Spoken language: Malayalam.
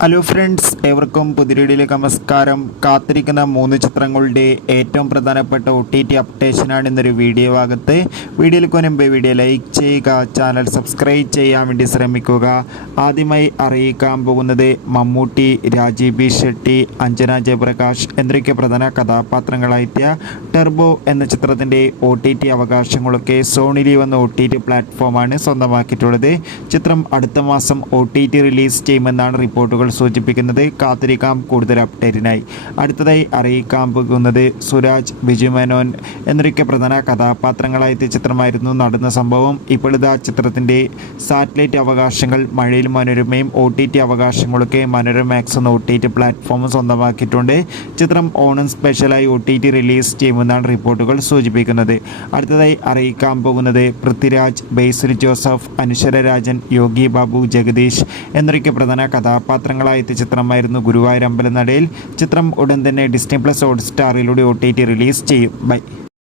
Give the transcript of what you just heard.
ഹലോ ഫ്രണ്ട്സ്, ഏവർക്കും പുതിയൊരു നമസ്കാരം. കാത്തിരിക്കുന്ന 3 ചിത്രങ്ങളുടെ ഏറ്റവും പ്രധാനപ്പെട്ട OTT അപ്ഡേഷനാണ് ഇന്നൊരു വീഡിയോ ഭാഗത്ത്. വീഡിയോയിൽ മുൻപ് വീഡിയോ ലൈക്ക് ചെയ്യുക, ചാനൽ സബ്സ്ക്രൈബ് ചെയ്യാൻ വേണ്ടി ശ്രമിക്കുക. ആദ്യമായി അറിയിക്കാൻ പോകുന്നത് മമ്മൂട്ടി, രാജീവ് ബി ഷെട്ടി, അഞ്ജന ജയപ്രകാശ് എന്നൊക്കെ പ്രധാന കഥാപാത്രങ്ങളായെത്തിയ ടർബോ എന്ന ചിത്രത്തിൻ്റെ OTT അവകാശങ്ങളൊക്കെ സോണി ലീവ് എന്ന OTT പ്ലാറ്റ്ഫോമാണ് സ്വന്തമാക്കിയിട്ടുള്ളത്. ചിത്രം അടുത്ത മാസം OTT റിലീസ് ചെയ്യുമെന്നാണ് റിപ്പോർട്ടുകൾ സൂചിപ്പിക്കുന്നത്. കാത്തിരിക്കാം കൂടുതൽ അപ്ഡേറ്റിനായി. അടുത്തതായി അറിയിക്കാൻ പോകുന്നത് സുരാജ്, ബിജു മേനോൻ എന്നൊക്കെ പ്രധാന കഥാപാത്രങ്ങളായെത്തിയ ചിത്രമായിരുന്നു നടന്ന സംഭവം. ഇപ്പോഴിതാ ചിത്രത്തിൻ്റെ സാറ്റലൈറ്റ് അവകാശങ്ങൾ മഴയിൽ മനോരമയും OTT അവകാശങ്ങളൊക്കെ മനോരമ മാക്സ് എന്ന OTT പ്ലാറ്റ്ഫോമും സ്വന്തമാക്കിയിട്ടുണ്ട്. ചിത്രം ഓണം സ്പെഷ്യലായി OTT റിലീസ് ചെയ്യുമെന്നാണ് റിപ്പോർട്ടുകൾ സൂചിപ്പിക്കുന്നത്. അടുത്തതായി അറിയിക്കാൻ പോകുന്നത് പൃഥ്വിരാജ്, ബേസിൽ ജോസഫ്, അനശ്വര രാജൻ, യോഗി ബാബു, ജഗദീഷ് എന്നൊക്കെ പ്രധാന കഥാപാത്രങ്ങളായെത്തിയ ചിത്രമായിരുന്നു ഗുരുവായൂർ അമ്പലനടയിൽ. ചിത്രം ഉടൻ തന്നെ ഡിസ്നി+ ഹോട്ട്സ്റ്റാറിലൂടെ OTT റിലീസ് ചെയ്യും. ബൈ.